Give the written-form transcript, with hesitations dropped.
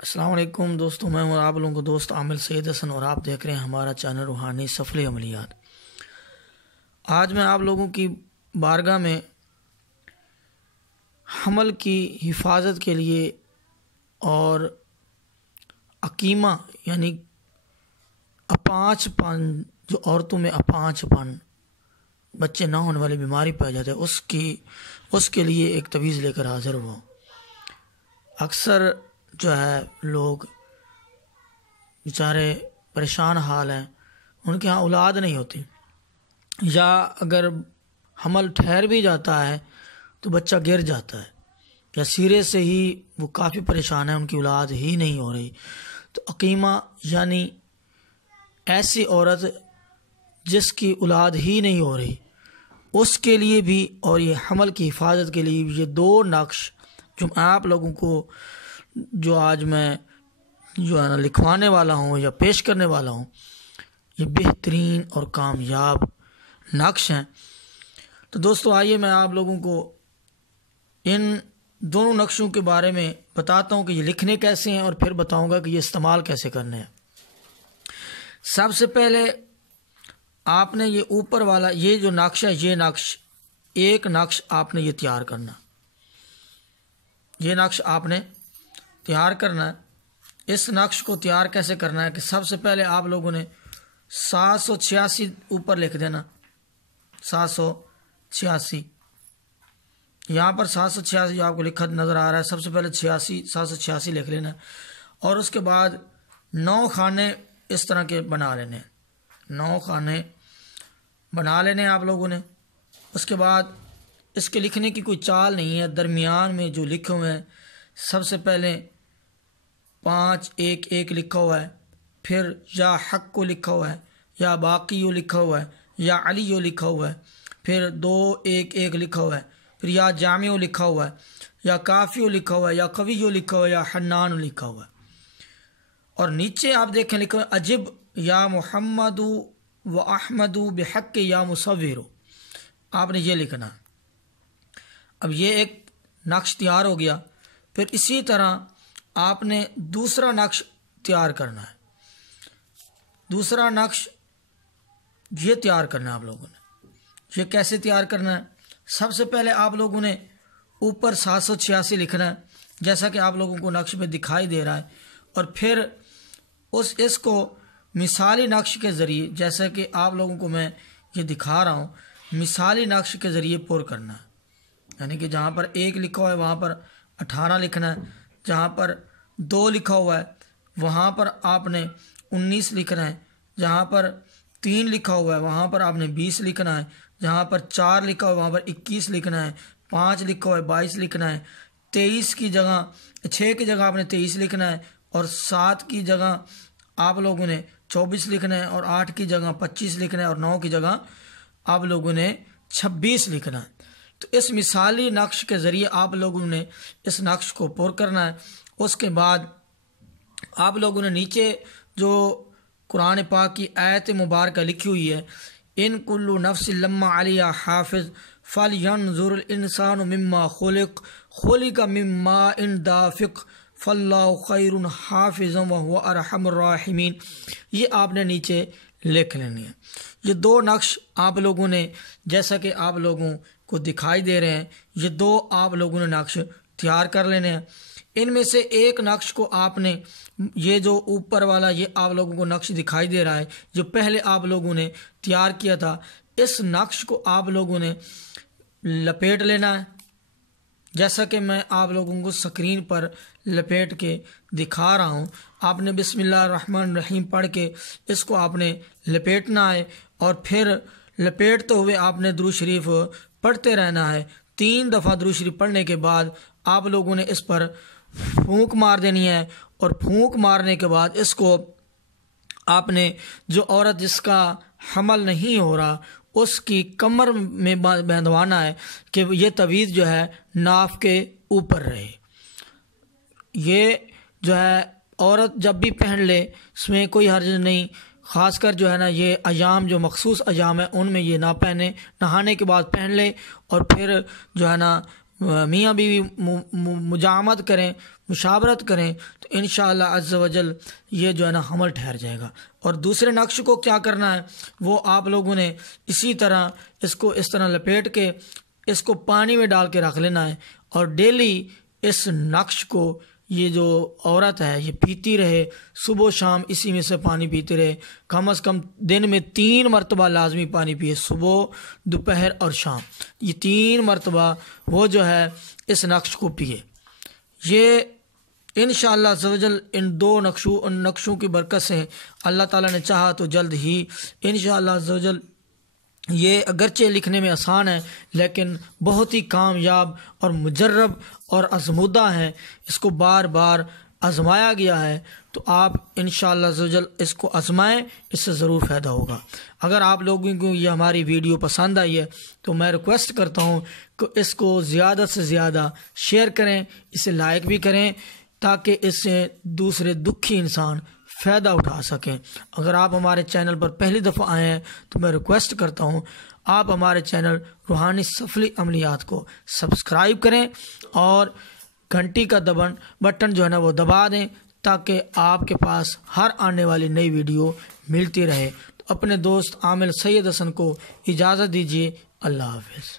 السلام علیکم دوستوں، میں ہوں آپ لوگوں کو دوست عامل سید حسن اور آپ دیکھ رہے ہیں ہمارا چینل روحانی سفر عملیات۔ آج میں آپ لوگوں کی بارگاہ میں حمل کی حفاظت کے لیے اور عقیمہ یعنی اپانچ پن، جو عورتوں میں اپانچ پن بچے نہ ہونے والی بیماری پائی جاتی ہے، اس کے لیے ایک تویز لے کر حاضر ہوا۔ اکثر جو ہے لوگ بیچارے پریشان حال ہیں، ان کے ہاں اولاد نہیں ہوتی، یا اگر حمل ٹھہر بھی جاتا ہے تو بچہ گر جاتا ہے، یا سیرے سے ہی وہ کافی پریشان ہیں، ان کی اولاد ہی نہیں ہو رہی۔ تو عقیمہ یعنی ایسی عورت جس کی اولاد ہی نہیں ہو رہی، اس کے لیے بھی اور یہ حمل کی حفاظت کے لیے یہ دو نقش جو آپ لوگوں کو جو آج میں جو ہے نا لکھوانے والا ہوں یا پیش کرنے والا ہوں، یہ بہترین اور کامیاب نقش ہیں۔ تو دوستو آئیے میں آپ لوگوں کو ان دونوں نقشوں کے بارے میں بتاتا ہوں کہ یہ لکھنے کیسے ہیں، اور پھر بتاؤں گا کہ یہ استعمال کیسے کرنے ہیں۔ سب سے پہلے آپ نے یہ اوپر والا یہ جو نقش ہے، یہ نقش ایک نقش آپ نے یہ تیار کرنا، یہ نقش آپ نے تیار کرنا ہے۔ اس نقش کو تیار کیسے کرنا ہے کہ سب سے پہلے آپ لوگوں نے 786 اوپر لکھ دینا، 786 یہاں پر 786 جو آپ کو لکھا نظر آ رہا ہے، سب سے پہلے 786 لکھ لینا، اور اس کے بعد 9 خانے اس طرح کے بنا لینے، 9 خانے بنا لینے آپ لوگوں نے۔ اس کے بعد اس کے لکھنے کی کوئی چال نہیں ہے، درمیان میں جو لکھے ہوئے ہیں سب سے پہلے 5 1 1 لکھا ہوا ہے، پھر یا حق کو لکھا ہوا ہے، یا باقی لکھا ہوا ہے، یا علی لکھا ہوا ہے، پھر 2 1 1 لکھا ہوا ہے، پھر یا جامع لکھا ہوا ہے، یا کافی لکھا ہوا ہے، یا قوی لکھا ہوا ہے، یا حنان لکھا ہوا ہے۔ اور نیچے آپ دیکھیں لکھا ہوا ہے عجب یا محمد و احمد بحق یا مصور، آپ نے یہ لکھنا۔ اب یہ ایک نقش تیار ہو گیا، پھر اسی طرح آپ نے دوسرا نقش تیار کرنا ہے۔ دوسرا نقش یہ تیار کرنا ہے آپ لوگوں نے۔ یہ کیسے تیار کرنا ہے؟ سب سے پہلے آپ لوگوں نے اوپر 786 لکھنا ہے، جیسا کہ آپ لوگوں کو نقش میں دکھائی دے رہا ہے، اور پھر اس کو مثالی نقش کے ذریعے، جیسا کہ آپ لوگوں کو میں یہ دکھا رہا ہوں، مثالی نقش کے ذریعے پر کرنا ہے۔ یعنی کہ جہاں پر 1 لکھا ہوا ہے وہاں پر 18 لکھنا ہے، جہاں پر 2 لکھا ہوا ہے وہاں پر آپ نے 19 لکھنا ہے، جہاں پر 3 لکھا ہوا ہے وہاں پر آپ نے 20 لکھنا ہے، جہاں پر 4 لکھا ہوا ہے وہاں پر 21 لکھنا ہے، 5 لکھا ہوا ہے 22 لکھنا ہے، 23 کی جگہ 6 کی جگہ آپ نے 23 لکھنا ہے، اور 7 کی جگہ آپ لوگوں نے 24 لکھنا ہے، اور 8 کی جگہ 25 لکھنا ہے، اور 9 کی جگہ آپ لوگوں نے 26 لکھنا ہے۔ تو اس مثالی نقش کے ذریعے آپ لوگوں نے اس نقش کو پر کرنا ہے۔ اس کے بعد آپ لوگوں نے نیچے جو قرآن پاک کی آیت مبارکہ لکھی ہوئی ہے، ان کل نفس لما علیہا حافظ فلینظر الانسان مما خلق خلق من ماء دافق فاللہ خیر حافظا وہو ارحم الراحمین، یہ آپ نے نیچے لکھ لینی ہے۔ یہ 2 نقش آپ لوگوں نے، جیسا کہ آپ لوگوں کو دکھائی دے رہے ہیں، یہ 2 آپ لوگوں نے نقش تیار کر لینے ہیں۔ ان میں سے ایک نقش کو آپ نے، یہ جو اوپر والا یہ آپ لوگوں کو نقش دکھائی دے رہا ہے جو پہلے آپ لوگوں نے تیار کیا تھا، اس نقش کو آپ لوگوں نے لپیٹ لینا ہے، جیسا کہ میں آپ لوگوں کو سکرین پر لپیٹ کے دکھا رہا ہوں۔ آپ نے بسم اللہ الرحمن الرحیم پڑھ کے اس کو آپ نے لپیٹنا ہے، اور پھر لپیٹتے ہوئے آپ نے درود شریف پڑھتے رہنا ہے۔ 3 دفعہ درود شریف پڑھنے کے بعد آپ لوگوں نے اس پر پھونک مار دینی ہے، اور پھونک مارنے کے بعد اس کو آپ نے، جو عورت جس کا حمل نہیں ہو رہا، اس کی کمر میں باندھوانا ہے کہ یہ تویز جو ہے ناف کے اوپر رہے۔ یہ جو ہے عورت جب بھی پہن لے اس میں کوئی حرج نہیں، خاص کر جو ہے نا یہ ایام جو مخصوص ایام ہیں ان میں یہ نہ پہنے، نہانے کے بعد پہن لے، اور پھر جو ہے نا میاں بیوی مجامت کریں، مشاورت کریں تو انشاءاللہ عز و جل یہ جو ہے نا حمل ٹھہر جائے گا۔ اور دوسرے نقش کو کیا کرنا ہے، وہ آپ لوگوں نے اسی طرح اس کو اس طرح لپیٹ کے اس کو پانی میں ڈال کے رکھ لینا ہے، اور ڈیلی اس نقش کو یہ جو عورت ہے یہ پیتی رہے، صبح و شام اسی میں سے پانی پیتے رہے، کم از کم دن میں 3 مرتبہ لازمی پانی پیے، صبح، دوپہر اور شام، یہ 3 مرتبہ وہ جو ہے اس نقش کو پیے۔ یہ انشاءاللہ عز و جل ان 2 نقشوں کی برکت سے اللہ تعالیٰ نے چاہا تو جلد ہی انشاءاللہ عز و جل، یہ اگرچہ لکھنے میں آسان ہے لیکن بہت ہی کامیاب اور مجرب اور آزمودہ ہے، اس کو بار بار آزمایا گیا ہے، تو آپ انشاءاللہ عز و جل اس کو آزمائیں، اس سے ضرور فائدہ ہوگا۔ اگر آپ لوگوں کو یہ ہماری ویڈیو پسند آئی ہے تو میں ریکویسٹ کرتا ہوں کہ اس کو زیادہ سے زیادہ شیئر کریں، اسے لائک بھی کریں تاکہ اس سے دوسرے دکھی انسان فائدہ اٹھا سکیں۔ اگر آپ ہمارے چینل پر پہلی دفعہ آئے ہیں تو میں ریکویسٹ کرتا ہوں آپ ہمارے چینل روحانی سفلی عملیات کو سبسکرائب کریں اور گھنٹی کا بٹن جو ہے نا وہ دبا دیں تاکہ آپ کے پاس ہر آنے والی نئی ویڈیو ملتی رہے۔ تو اپنے دوست عامل سید حسن کو اجازت دیجیے، اللہ حافظ۔